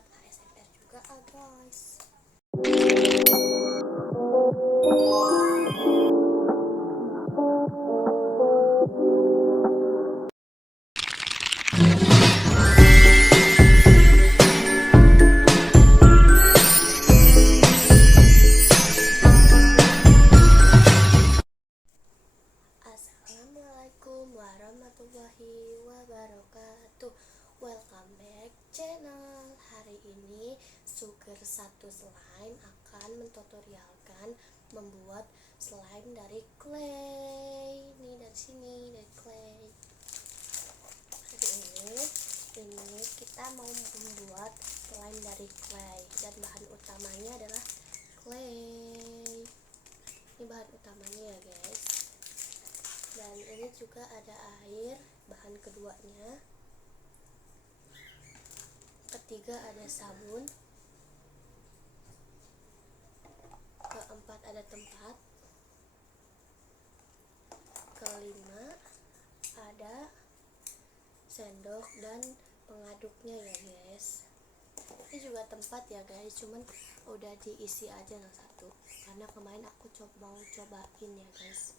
buat ASMR juga guys. Assalamualaikum warahmatullahi wabarakatuh. Welcome back channel. Hari ini Sugar 1 Slime akan mentutorialkan membuat slime dari clay. Ini dari sini, dari clay. Hari ini kita mau membuat slime dari clay dan bahan utamanya adalah clay. Ini bahan utamanya ya guys. Dan ini juga ada air, bahan keduanya. Ketiga ada sabun. Keempat ada tempat. Kelima ada sendok dan pengaduknya ya guys. Ini juga tempat ya guys, cuman udah diisi aja satu karena kemarin aku mau cobain ya guys.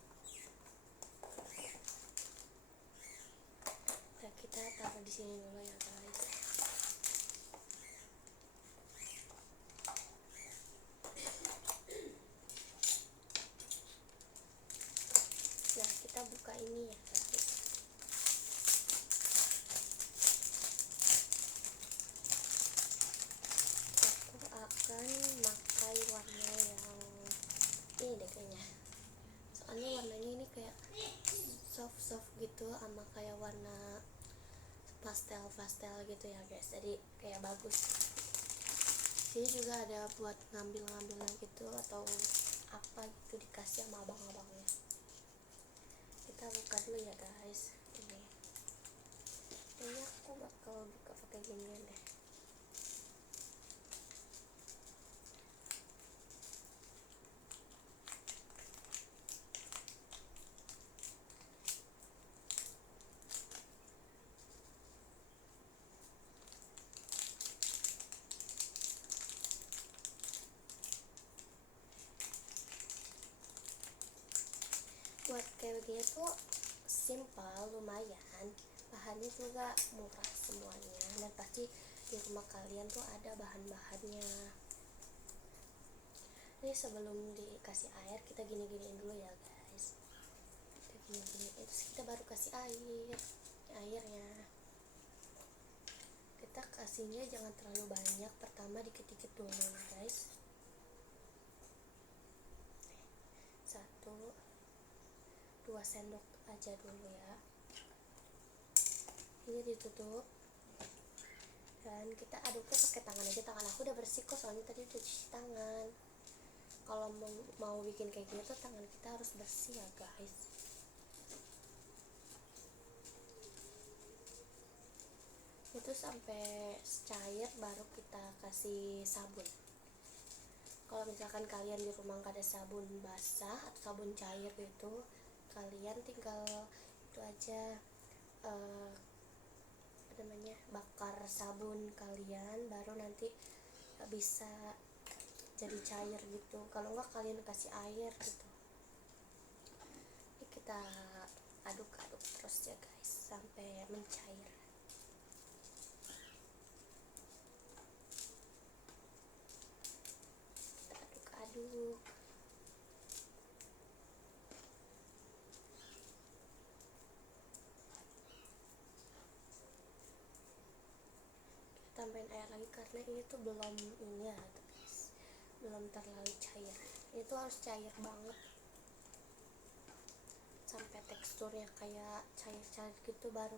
Nah, kita taruh di sini dulu ya guys. Nah, kita buka ini ya guys. Aku akan pakai warna yang ini deh kayaknya. Soalnya warnanya ini kayak soft gitu sama kayak warna pastel gitu ya guys. Jadi kayak bagus. Sini juga ada buat ngambilnya gitu atau apa gitu, dikasih sama abang-abangnya. Kita buka dulu ya guys. Ini kayaknya aku bakal buka pakai ginian deh. Buat kayak begini tuh simpel, lumayan, bahannya juga murah semuanya, dan pasti di rumah kalian tuh ada bahan-bahannya. Ini sebelum dikasih air kita gini-giniin dulu ya guys. Kita gini-giniin, terus kita baru kasih airnya. Kita kasihnya jangan terlalu banyak, pertama dikit-dikit dulu ya guys. 1-2 sendok aja dulu ya. Ini ditutup dan kita aduknya pakai tangan aja. Tangan aku udah bersih kok, soalnya tadi udah cuci tangan. Kalau mau bikin kayak gini tuh tangan kita harus bersih ya guys. Itu sampai cair baru kita kasih sabun. Kalau misalkan kalian di rumah nggak ada sabun basah atau sabun cair gitu, kalian tinggal itu aja bakar sabun kalian, baru nanti bisa jadi cair gitu. Kalau nggak kalian kasih air gitu. Ini kita aduk-aduk terus ya guys sampai mencair. Aduk-aduk. Tambahin air lagi karena ini tuh belum ini ya guys, belum terlalu cair. Ini tuh harus cair banget sampai teksturnya kayak cair-cair gitu, baru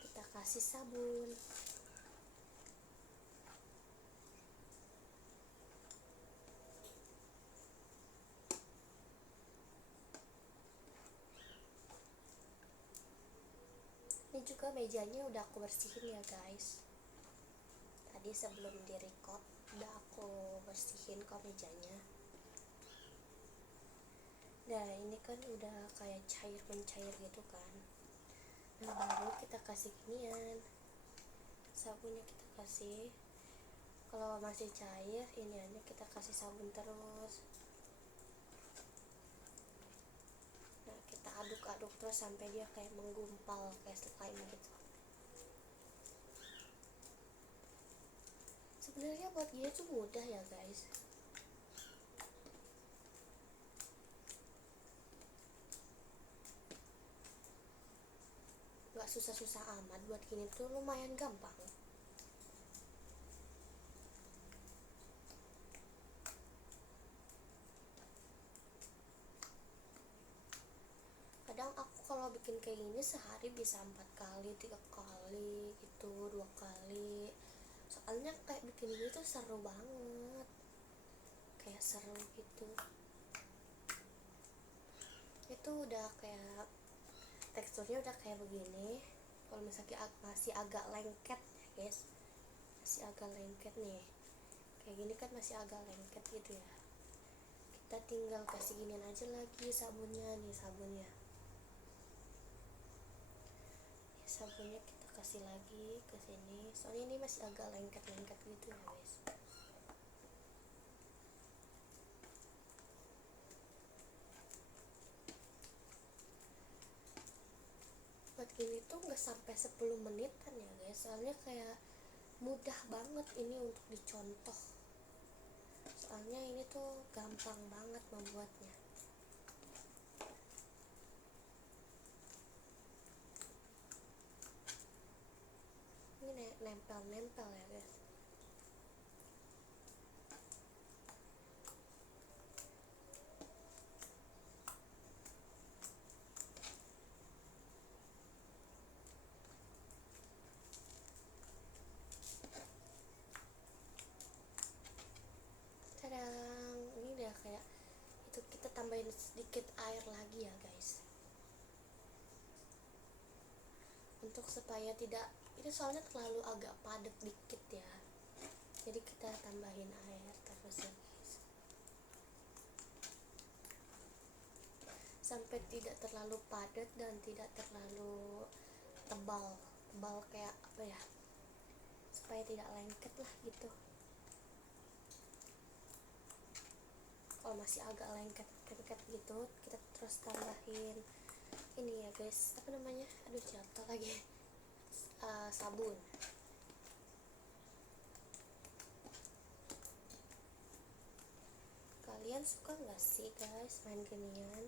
kita kasih sabun. Ini juga mejanya udah aku bersihin ya guys. Tadi sebelum direcord udah aku bersihin kok mejanya. Nah ini kan udah kayak mencair gitu kan. Nah baru kita kasih ginian sabunnya kita kasih. Kalau masih cair ini aja kita kasih sabun terus. Nah, kita aduk-aduk terus sampai dia kayak menggumpal kayak slime gitu. Sebenarnya buat gini tuh mudah ya guys. Gak susah-susah amat, buat gini tuh lumayan gampang. Kadang aku kalau bikin kayak gini sehari bisa 4 kali, 3 kali gitu, 2 kali. Soalnya kayak bikin gini tuh seru banget, kayak seru gitu. Itu udah kayak teksturnya udah kayak begini. Kalau misalnya masih agak lengket ya guys, masih agak lengket nih kayak gini kan, masih agak lengket gitu ya, kita tinggal kasih ginian aja lagi sabunnya. Nih sabunnya kita kasih lagi ke sini, soalnya ini masih agak lengket-lengket gitu ya guys. Buat gini tuh nggak sampai 10 menitan ya guys, soalnya kayak mudah banget ini untuk dicontoh, soalnya ini tuh gampang banget membuatnya. Ini nempel-nempel ya guys. Tadang, ini udah kayak itu, kita tambahin sedikit air lagi ya guys, untuk supaya tidak, ini soalnya terlalu agak padat dikit ya, jadi kita tambahin air terus ya guys, sampai tidak terlalu padat dan tidak terlalu tebal kayak apa ya, supaya tidak lengket lah gitu. Kalau masih agak lengket gitu, kita terus tambahin ini ya guys, apa namanya, aduh jatuh lagi, sabun. Kalian suka nggak sih guys main ginian?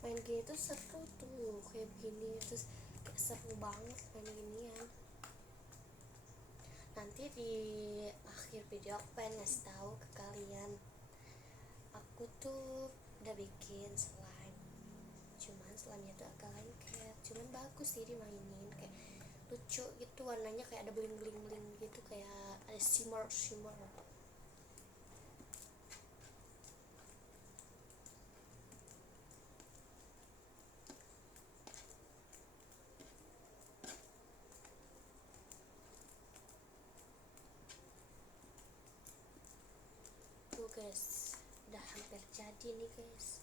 Main gini tuh seru tuh, kayak begini terus kayak seru banget main ginian. Nanti di akhir video aku pengen ngasih tahu ke kalian, aku tuh udah bikin slime, cuman slime-nya tuh agak lengket, cuman bagus sih dimainin, kayak lucu gitu, warnanya kayak ada bling gitu, kayak ada shimmer. Tuh guys, udah hampir jadi nih guys.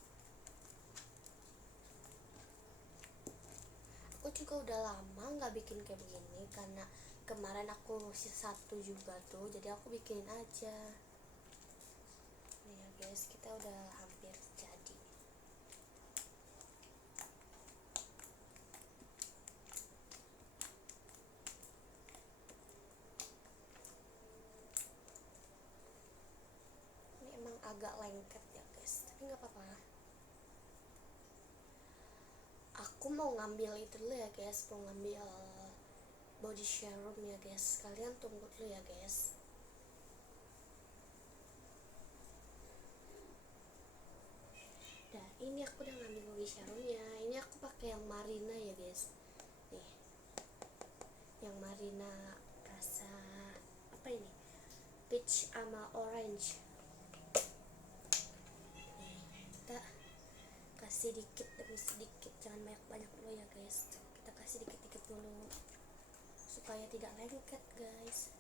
Aku juga udah lama nggak bikin kayak begini, karena kemarin aku satu juga tuh, jadi aku bikinin aja. Nih ya guys, kita udah hampir jadi. Ini emang agak lengket ya guys, tapi nggak apa-apa. Aku mau ngambil itu dulu ya guys, mau ngambil body serum ya guys, kalian tunggu dulu ya guys. Nah, ini aku udah ngambil body serumnya. Ini aku pakai yang Marina ya guys. Nih, yang Marina rasa apa ini? Peach sama orange. Nih, kita kasih dikit demi sedikit, jangan banyak-banyak dulu ya guys. Kita kasih dikit-dikit dulu supaya tidak lengket guys.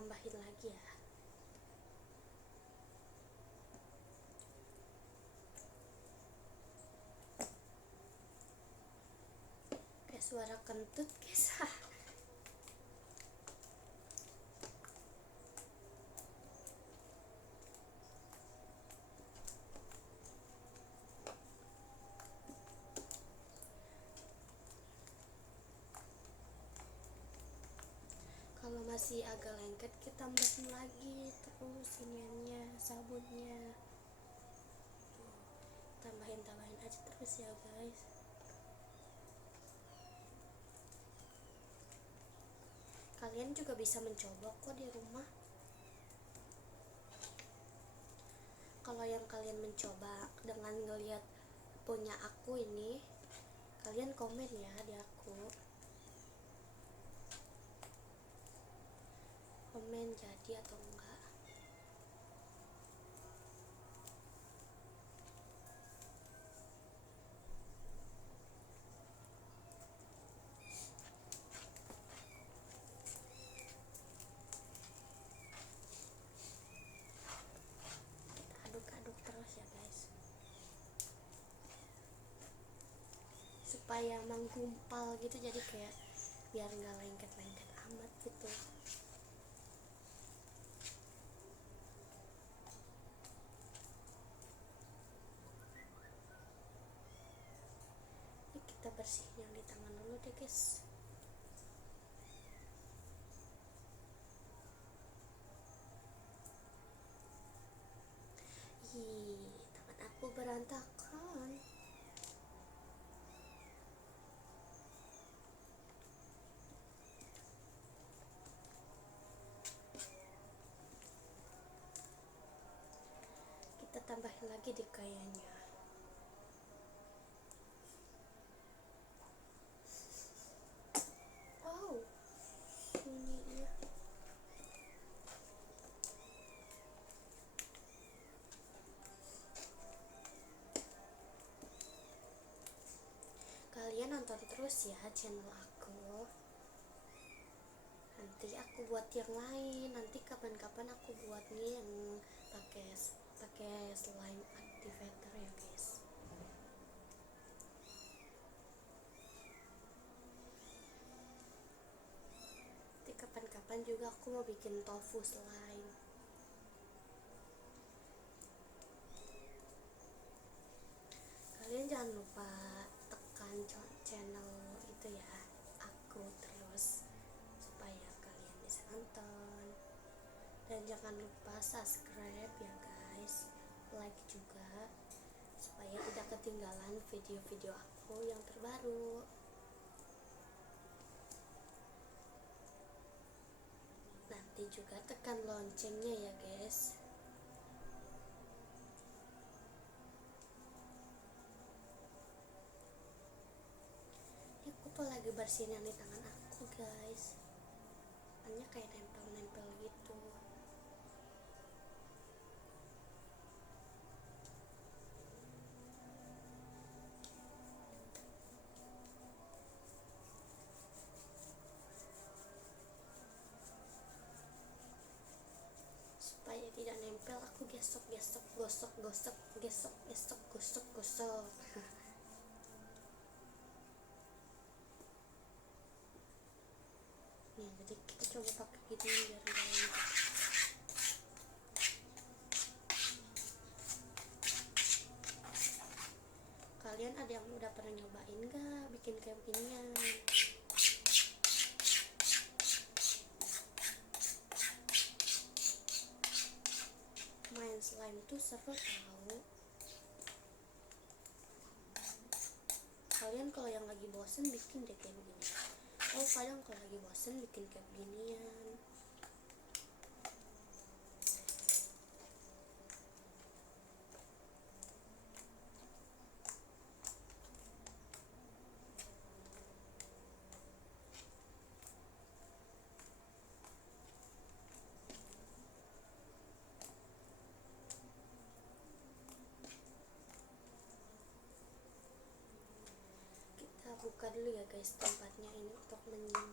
tambahin lagi ya. Kayak suara kentut guys. Kalau masih agak lengket kita tambahin lagi terus iniannya, sabunnya. Tambahin aja terus ya guys. Kalian juga bisa mencoba kok di rumah. Kalau yang kalian mencoba dengan ngelihat punya aku ini, kalian komen ya di aku. Komen jadi atau enggak. Kita aduk-aduk terus ya guys, supaya menggumpal gitu, jadi kayak biar nggak lengket-lengket amat gitu. Ini kita bersihin yang di tangan dulu deh guys. Tangan aku berantakan. Kita tambahin lagi deh kayaknya. Wow, bunyinya. Kalian nonton terus ya channel aku. Nanti aku buat yang lain. Nanti kapan-kapan aku buatnya yang pakai slime activator ya guys. Nanti kapan-kapan juga aku mau bikin tofu slime. Kalian jangan lupa tekan channel itu ya aku terus, supaya kalian bisa nonton. Dan jangan lupa subscribe ya guys, like juga, supaya tidak ketinggalan video-video aku yang terbaru. Nanti juga tekan loncengnya ya guys. Ini aku tuh lagi bersihin yang di tangan aku guys, hanya kayak nempel-nempel gitu. Supaya tidak nempel, aku gosok nih, jadi kita coba pakai gini biar nggak lengket. Kalian ada yang udah pernah nyobain nggak bikin kayak beginian? Main slime tuh seru tau. Kalian kalau yang lagi bosen bikin deh kayak begini. Kadang kalau lagi bosen bikin kayak beginian. Kita buka dulu ya guys tempatnya ini untuk menyimpan.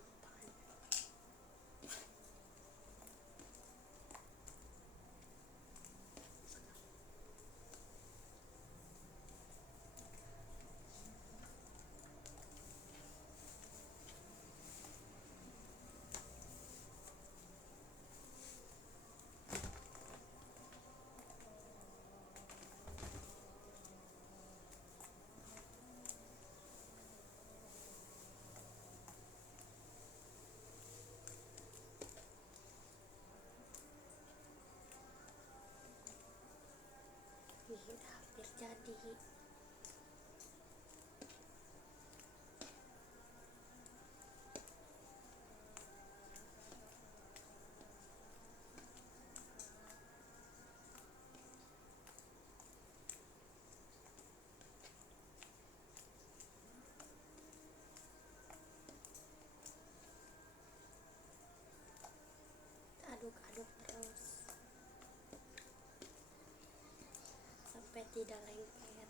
udah hampir jadi. Aduk-aduk terus sampai tidak lengket.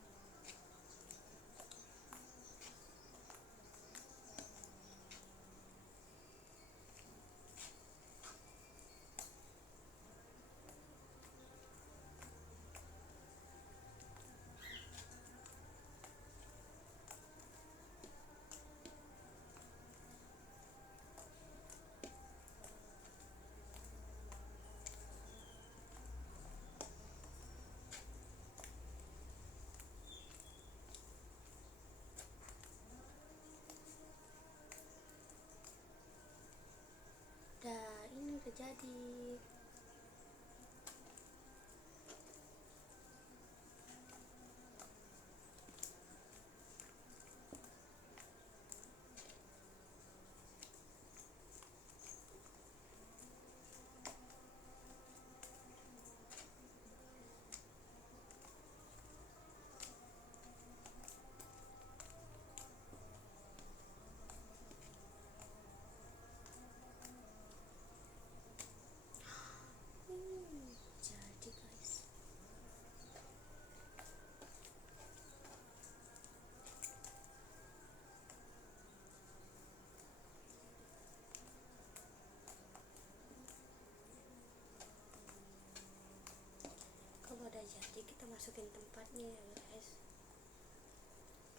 Ini udah jadi. Jadi guys, kalau udah jadi kita masukin tempatnya ya guys.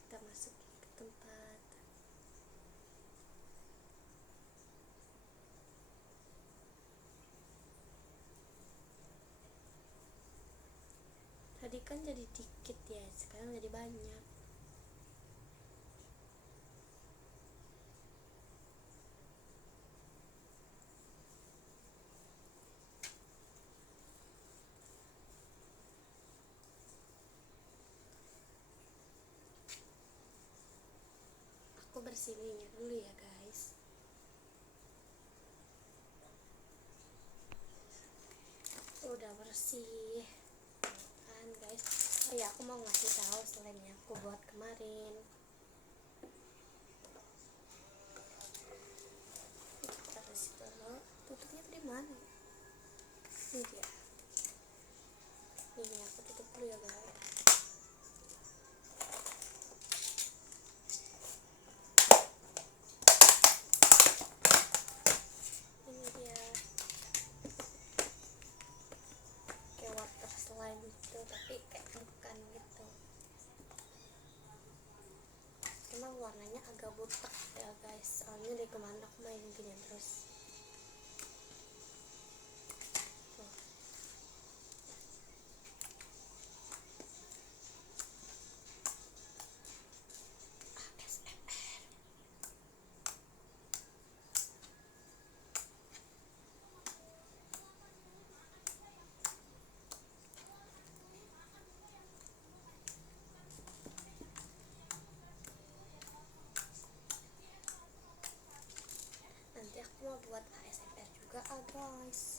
Kita masukin ke tempat. Tadi kan jadi dikit ya, sekarang jadi banyak. Aku bersihin minyak dulu ya guys. Udah bersih kan guys. Oh ya, aku mau ngasih tahu selain yang aku buat kemarin. Kita kasih dulu. Tutupnya tadi mana? Ini dia. Ini aku tutup dulu ya guys. Ini dia. Kayak water slime gitu, tapi kayak bukan gitu. Emang warnanya agak butek ya guys. Soalnya dari kemarin aku main gini terus. Tuh. ASMR. Nanti aku mau buat ASMR juga guys.